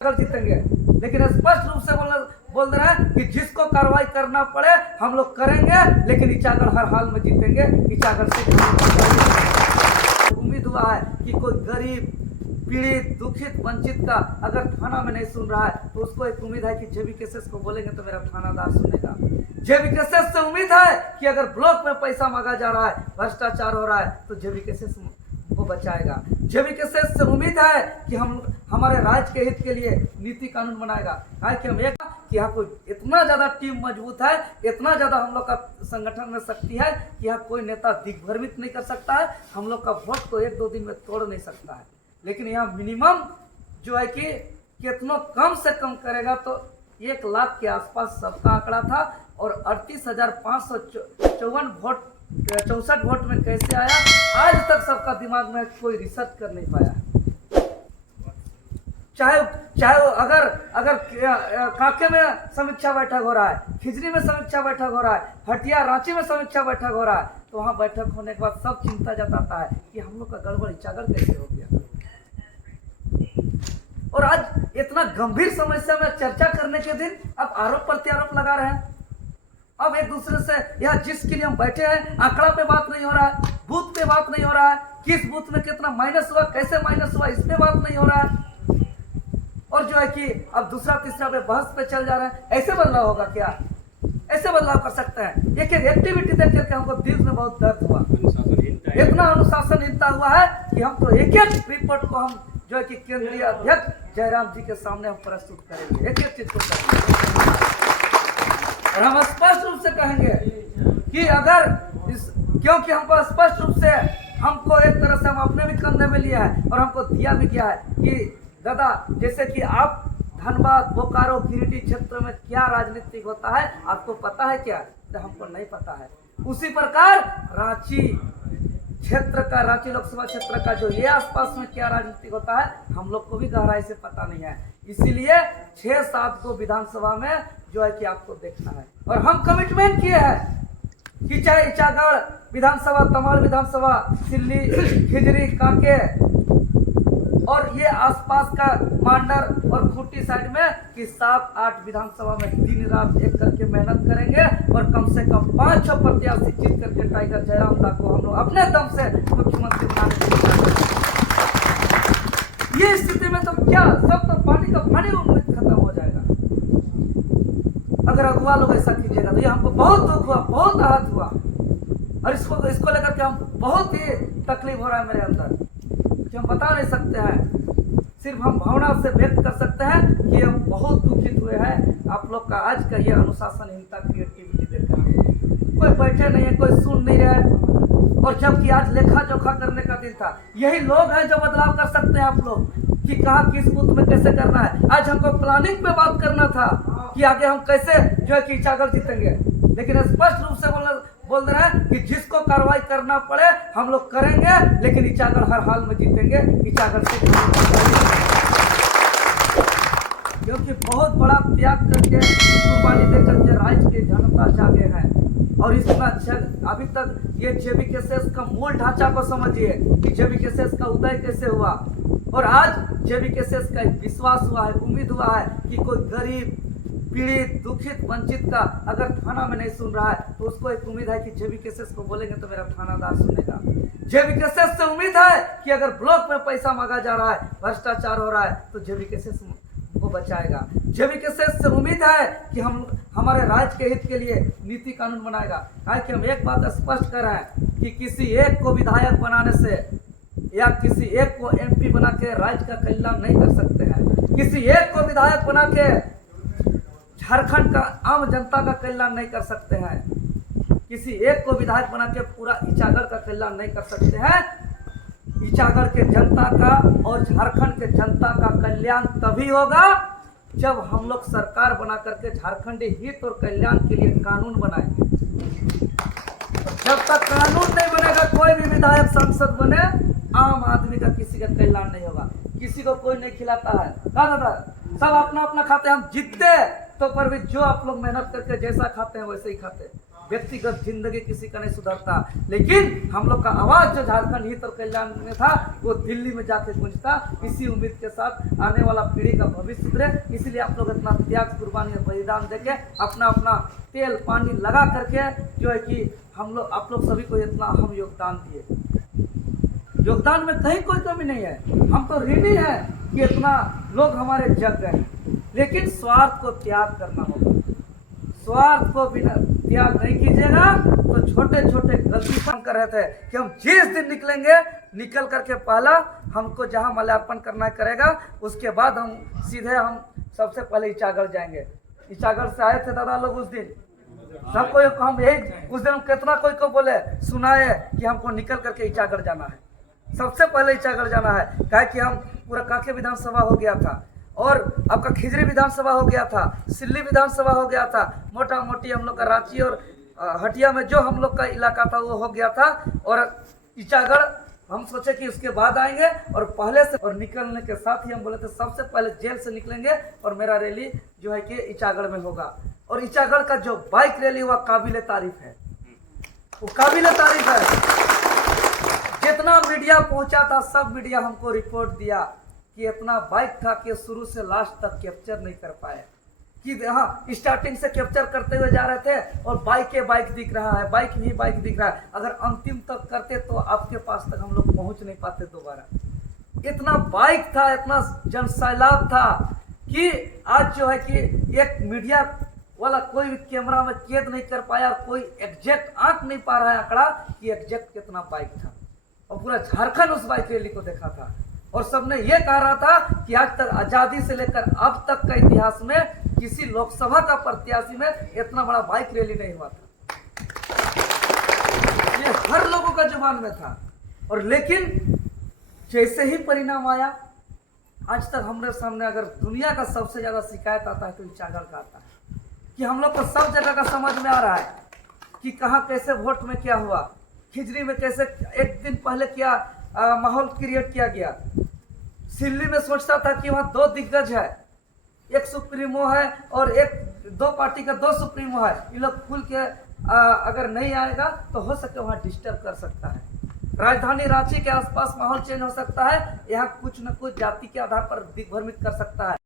जीतेंगे, लेकिन स्पष्ट रूप से बोल दे रहा है कि जिसको कार्रवाई करना पड़े हम लोग करेंगे, लेकिन ईचागढ़ हर हाल में जीतेंगे। ईचागढ़ से उम्मीद हुआ है कि कोई गरीब, पीड़ित, दुखित, वंचित का अगर थाना में नहीं सुन रहा है तो उसको एक उम्मीद है कि जेबी केसेस को बोलेंगे तो मेरा थानादार सुनेगा। जेबी केसेस से उम्मीद है कि अगर ब्लॉक में पैसा मांगा जा रहा है, भ्रष्टाचार हो रहा है तो जेबी केसेस को बचाएगा। जेबी केसेस से उम्मीद है कि हम हमारे राज्य के हित के लिए नीति कानून बनाएगा। कि हम एक कि यहाँ कोई इतना ज्यादा टीम मजबूत है, इतना ज्यादा हम लोग का संगठन में शक्ति है कि यहाँ कोई नेता दिग्भ्रमित नहीं कर सकता है, हम लोग का वोट को 1-2 दिन में तोड़ नहीं सकता है। लेकिन यहाँ मिनिमम जो है कि कितना कम से कम करेगा तो 1 लाख के आसपास सबका आंकड़ा था और 38,554 वोट 64 वोट में कैसे आया, आज तक सबका दिमाग में कोई रिसर्च कर नहीं पाया। चाहे अगर कांके में समीक्षा बैठक हो रहा है, खिजरी में समीक्षा बैठक हो रहा है, हटिया रांची में समीक्षा बैठक हो रहा है, तो वहां बैठक होने के बाद सब चिंता जताता है कि हम लोग का गड़बड़ ईचागढ़ कैसे हो गया। और आज इतना गंभीर समस्या में चर्चा करने के दिन अब आरोप प्रत्यारोप लगा रहे हैं। अब एक दूसरे से यह जिसके लिए हम बैठे हैं, आंकड़ा पे बात नहीं हो रहा है, बूथ पे बात नहीं हो रहा है, किस बूथ में कितना माइनस हुआ, कैसे माइनस हुआ, इस पे बात नहीं हो रहा है। और जो है कि अब दूसरा तीसरा पे बहस पे चल जा रहे हैं। ऐसे बदलाव होगा क्या? ऐसे बदलाव कर सकते हैं? एक एक एक्टिविटी देख करके हमको दिल में बहुत दर्द हुआ। इतना अनुशासनहीनता हुआ है कि हम तो एक एक रिपोर्ट को हम जो है कि केंद्रीय अध्यक्ष जयराम जी के सामने हम प्रस्तुत करेंगे, एक एक चीज को करेंगे। और हम स्पष्ट रूप से कहेंगे कि अगर क्योंकि हमको स्पष्ट रूप से हमको एक तरह से हम अपने भी कंधे में लिया है और हमको दिया भी गया है कि दादा, जैसे कि आप धनबाद, बोकारो, गिरिडीह क्षेत्र में क्या राजनीतिक होता है आपको पता है क्या? तो हमको नहीं पता है। उसी प्रकार रांची क्षेत्र का, रांची लोकसभा क्षेत्र का जो ये आसपास में क्या राजनीतिक होता है हम लोग को भी गहराई से पता नहीं है। इसीलिए 6-7 को विधानसभा में जो है कि आपको देखना है। और हम कमिटमेंट किए हैं कि चाहे ईचागढ़ विधानसभा, तमाड़ विधानसभा, सिल्ली, खिजरी, कांके और ये आसपास का मांडर और खूंटी साइड में कि 7-8 विधानसभा में दिन रात एक करके मेहनत करेंगे और कम से कम 5-6 प्रत्याशी जीत करके टाइगर जयराम दा को हम लोग अपने दम से मुख्यमंत्री बनाने। ये स्थिति में तो क्या सब तो पानी का पानी उम्मीद खत्म हो जाएगा अगर अगुवा लोग ऐसा कीजिएगा। तो ये हमको बहुत दुख हुआ, बहुत आहत हुआ और इसको लेकर के हम बहुत ही तकलीफ हो रहा है मेरे अंदर कि हम बता नहीं सकते हैं। सिर्फ हम भावना से व्यक्त कर सकते हैं कि हम बहुत दुखित हुए हैं आप लोग का आज का ये अनुशासनहीनता, क्रिएटिविटी देखकर। कोई बैठे नहीं है, कोई सुन नहीं रहा है। और जबकि आज लेखा जोखा करने का दिन था, यही लोग हैं जो बदलाव कर सकते हैं आप लोग कि कहाँ किस बूथ में कैसे करना है। आज हमको प्लानिंग पे बात करना था कि आगे हम कैसे जो है कि ईचागढ़ जीतेंगे, लेकिन स्पष्ट रूप से बोल रहा है कि जिसको कार्रवाई करना पड़े हम लोग करेंगे, लेकिन ईचागढ़ हर हाल में जीतेंगे। ईचागढ़ से क्योंकि बहुत बड़ा त्याग करके, कुर्बानी दे करके राज्य की जनता जागे हैं। और इसका अभी तक ये जेबी केसेस का मूल ढांचा को समझिए कि जेबी केसेस का उदय कैसे हुआ। और आज जेबी केसेस का विश्वास हुआ है, उम्मीद हुआ है कि कोई गरीब, पीड़ित, दुखित, वंचित का अगर थाना में नहीं सुन रहा है तो उसको एक उम्मीद है कि जेबी केसेस को बोलेंगे तो मेरा थानादार सुनेगा। जेबी केसेस से उम्मीद है कि अगर ब्लॉक में पैसा मांगा जा रहा है, भ्रष्टाचार हो रहा है तो जेबी केसेस को बचाएगा। जेबी केसेस से उम्मीद है कि हम हमारे राज्य के हित के लिए नीति कानून बनाएगा। कि हम एक बात स्पष्ट कर रहे हैं कि किसी एक को विधायक बनाने से या किसी एक को MP बना के राज्य का कल्याण नहीं कर सकते हैं। किसी एक को विधायक बना के झारखंड का आम जनता का कल्याण नहीं कर सकते हैं। किसी एक को विधायक बना के पूरा ईचागढ़ का कल्याण नहीं कर सकते हैं। ईचागढ़ के जनता का और झारखंड के जनता का कल्याण तभी होगा जब हम लोग सरकार बना करके झारखंडी हित और कल्याण के लिए कानून बनाएंगे। जब तक कानून नहीं बनेगा, कोई भी विधायक सांसद बने, आम आदमी का किसी का कल्याण नहीं होगा। किसी को कोई नहीं खिलाता है, दादा सब अपना अपना खाते हैं। हम जीतते तो पर भी जो आप लोग मेहनत करके जैसा खाते हैं वैसे ही खाते हैं। व्यक्तिगत जिंदगी किसी का नहीं सुधरता, लेकिन हम लोग का आवाज जो झारखंड हित और कल्याण में था वो दिल्ली में जाके गूंजता। इसी उम्मीद के साथ आने वाला पीढ़ी का भविष्य सुधरे, इसलिए आप लोग इतना त्याग, कुर्बानी और बलिदान देके अपना अपना तेल पानी लगा करके जो है कि हम लोग, आप लोग सभी को इतना अहम योगदान दिए। योगदान में कहीं कोई कमी नहीं है, हम तो ऋणी हैं कि इतना लोग हमारे जग गए, लेकिन स्वार्थ को त्याग करना होगा। स्वार्थ को बिना त्याग नहीं कीजिएगा तो छोटे छोटे गलती हम कर रहे थे कि हम जिस दिन निकलेंगे, निकल करके पहला हमको जहां माल्यार्पण करना करेगा, उसके बाद हम सीधे हम सबसे पहले ईचागढ़ जाएंगे। ईचागढ़ से आए थे दादा लोग उस दिन, सबको हम यही उस दिन कितना कोई को बोले सुनाए कि हमको निकल करके ईचागढ़ जाना है, सबसे पहले ईचागढ़ जाना है। कहे कि हम पूरा कांके विधानसभा हो गया था और आपका खिजरी विधानसभा हो गया था, सिल्ली विधानसभा हो गया था, मोटा मोटी हम लोग का रांची और हटिया में जो हम लोग का इलाका था वो हो गया था, और ईचागढ़ हम सोचे कि उसके बाद आएंगे। और पहले से और निकलने के साथ ही हम बोले थे सबसे पहले जेल से निकलेंगे और मेरा रैली जो है कि ईचागढ़ में होगा। और ईचागढ़ का जो बाइक रैली हुआ काबिले तारीफ है, वो काबिले तारीफ है। जितना मीडिया पहुंचा था सब मीडिया हमको रिपोर्ट दिया कि इतना बाइक था कि शुरू से लास्ट तक कैप्चर नहीं कर पाए, कि हाँ स्टार्टिंग से कैप्चर करते हुए जा रहे थे और बाइक दिख रहा है, बाइक ही बाइक दिख रहा है। अगर अंतिम तक करते तो आपके पास तक हम लोग पहुंच नहीं पाते दोबारा। इतना बाइक था, इतना जनसैलाब था कि आज जो है कि एक मीडिया वाला कोई भी कैमरा में कैद नहीं कर पाया, और कोई एग्जैक्ट आंक नहीं पा रहा है आंकड़ा कि एग्जैक्ट कितना बाइक था। और पूरा झारखंड उस बाइक रैली को देखा था और सबने ये कह रहा था कि आज तक आजादी से लेकर अब तक का इतिहास में किसी लोकसभा का प्रत्याशी में इतना बड़ा बाइक रैली नहीं हुआ था। ये हर लोगों का जुबान में था। और लेकिन जैसे ही परिणाम आया, आज तक हमारे सामने अगर दुनिया का सबसे ज्यादा शिकायत आता है तो ईचागढ़ का आता है कि हम लोग को सब जगह का समझ में आ रहा है कि कहाँ कैसे वोट में क्या हुआ, खिजरी में कैसे एक दिन पहले क्या माहौल क्रिएट किया गया। सिल्ली में सोचता था कि वहाँ दो दिग्गज है, एक सुप्रीमो है और एक दो पार्टी का दो सुप्रीमो है, ये लोग खुल के अगर नहीं आएगा तो हो सके वहाँ डिस्टर्ब कर सकता है। राजधानी रांची के आसपास माहौल चेंज हो सकता है, यहाँ कुछ न कुछ जाति के आधार पर दिग्भ्रमित कर सकता है।